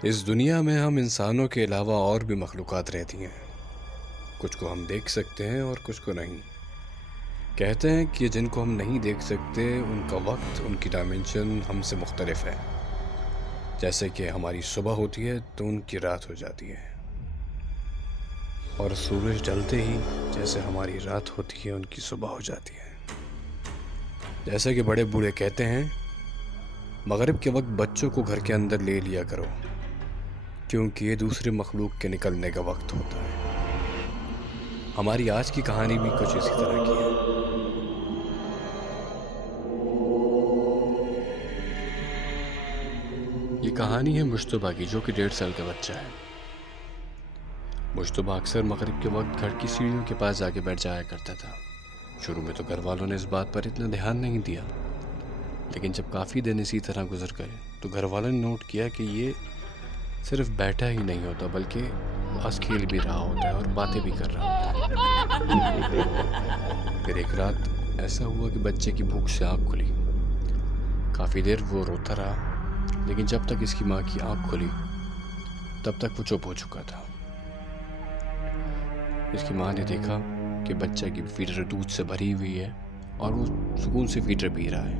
اس دنیا میں ہم انسانوں کے علاوہ اور بھی مخلوقات رہتی ہیں. کچھ کو ہم دیکھ سکتے ہیں اور کچھ کو نہیں. کہتے ہیں کہ جن کو ہم نہیں دیکھ سکتے ان کا وقت، ان کی ڈائمنشن ہم سے مختلف ہے. جیسے کہ ہماری صبح ہوتی ہے تو ان کی رات ہو جاتی ہے، اور سورج ڈھلتے ہی جیسے ہماری رات ہوتی ہے ان کی صبح ہو جاتی ہے. جیسے کہ بڑے بوڑھے کہتے ہیں، مغرب کے وقت بچوں کو گھر کے اندر لے لیا کرو، کیونکہ یہ دوسرے مخلوق کے نکلنے کا وقت ہوتا ہے. ہماری آج کی کہانی بھی کچھ اسی طرح کی ہے. یہ کہانی ہے مشتبہ کی، جو کہ 1.5 سال کا بچہ ہے. مشتبہ اکثر مغرب کے وقت گھر کی سیڑھیوں کے پاس جا کے بیٹھ جایا کرتا تھا. شروع میں تو گھر والوں نے اس بات پر اتنا دھیان نہیں دیا، لیکن جب کافی دن اسی طرح گزر گئے تو گھر والوں نے نوٹ کیا کہ یہ صرف بیٹھا ہی نہیں ہوتا بلکہ پاس کھیل بھی رہا ہوتا ہے اور باتیں بھی کر رہا ہوتا ہے. پھر ایک رات ایسا ہوا کہ بچے کی بھوک سے آنکھ کھلی. کافی دیر وہ روتا رہا، لیکن جب تک اس کی ماں کی آنکھ کھلی تب تک وہ چپ ہو چکا تھا. اس کی ماں نے دیکھا کہ بچہ کی فیڈر دودھ سے بھری ہوئی ہے اور وہ سکون سے فیڈر پی رہا ہے.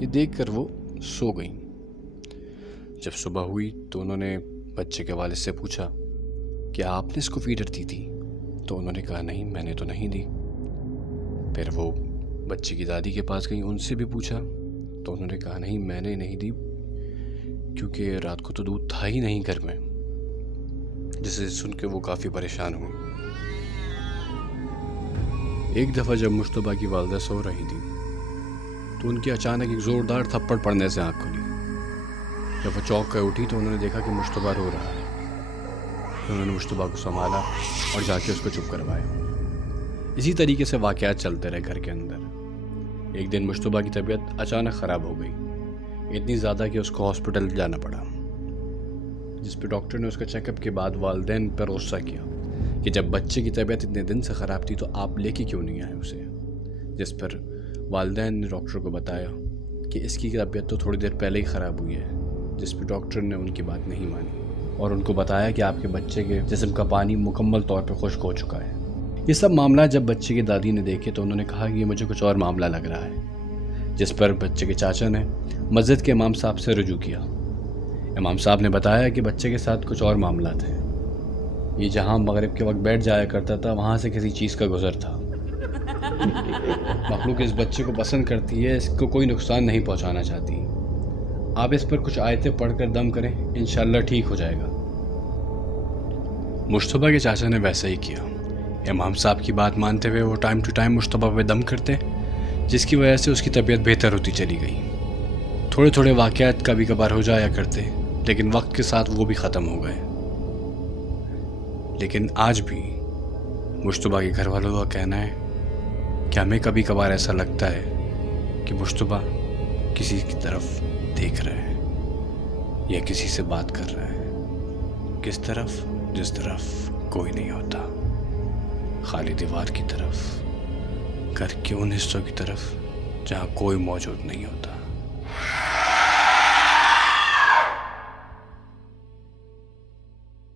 یہ دیکھ کر وہ سو گئیں. جب صبح ہوئی تو انہوں نے بچے کے والد سے پوچھا کہ آپ نے اس کو فیڈر دی تھی؟ تو انہوں نے کہا نہیں، میں نے تو نہیں دی. پھر وہ بچے کی دادی کے پاس گئیں، ان سے بھی پوچھا تو انہوں نے کہا نہیں، میں نے نہیں دی، کیونکہ رات کو تو دودھ تھا ہی نہیں گھر میں. جسے سن کے وہ کافی پریشان ہوئی. ایک دفعہ جب مشتبہ کی والدہ سو رہی تھی تو ان کی اچانک ایک زوردار تھپڑ پڑنے سے آنکھ کھلی. جب وہ چونک کر اٹھی تو انہوں نے دیکھا کہ مشتبہ رو رہا ہے. انہوں نے مشتبہ کو سنبھالا اور جا کے اس کو چپ کروایا. اسی طریقے سے واقعات چلتے رہے گھر کے اندر. ایک دن مشتبہ کی طبیعت اچانک خراب ہو گئی، اتنی زیادہ کہ اس کو ہاسپٹل جانا پڑا، جس پہ ڈاکٹر نے اس کا چیک اپ کے بعد والدین پر غصہ کیا کہ جب بچے کی طبیعت اتنے دن سے خراب تھی تو آپ لے کے کیوں نہیں آئے اسے. جس پر والدین نے ڈاکٹر کو بتایا کہ اس کی طبیعت تو تھوڑی دیر پہلے ہی خراب ہوئی ہے. جس پہ ڈاکٹر نے ان کی بات نہیں مانی اور ان کو بتایا کہ آپ کے بچے کے جسم کا پانی مکمل طور پہ خشک ہو چکا ہے. یہ سب معاملات جب بچے کی دادی نے دیکھے تو انہوں نے کہا کہ یہ مجھے کچھ اور معاملہ لگ رہا ہے. جس پر بچے کے چاچا نے مسجد کے امام صاحب سے رجوع کیا. امام صاحب نے بتایا کہ بچے کے ساتھ کچھ اور معاملات ہیں. یہ جہاں مغرب کے وقت بیٹھ جایا کرتا تھا وہاں سے کسی چیز کا گزر تھا. مخلوق اس بچے کو پسند کرتی ہے، اس کو کوئی نقصان نہیں پہنچانا چاہتی. آپ اس پر کچھ آیتیں پڑھ کر دم کریں، انشاءاللہ ٹھیک ہو جائے گا. مشتبہ کے چاچا نے ویسا ہی کیا. امام صاحب کی بات مانتے ہوئے وہ ٹائم ٹو ٹائم مشتبہ پہ دم کرتے، جس کی وجہ سے اس کی طبیعت بہتر ہوتی چلی گئی. تھوڑے تھوڑے واقعات کبھی کبھار ہو جایا کرتے، لیکن وقت کے ساتھ وہ بھی ختم ہو گئے. لیکن آج بھی مشتبہ کے گھر والوں کا کہنا ہے کہ ہمیں کبھی کبھار ایسا لگتا ہے کہ مشتبہ کسی کی طرف دیکھ رہا ہے یا کسی سے بات کر رہا ہے. کس طرف؟ جس طرف کوئی نہیں ہوتا، خالی دیوار کی طرف، گھر کے ان حصوں کی طرف جہاں کوئی موجود نہیں ہوتا.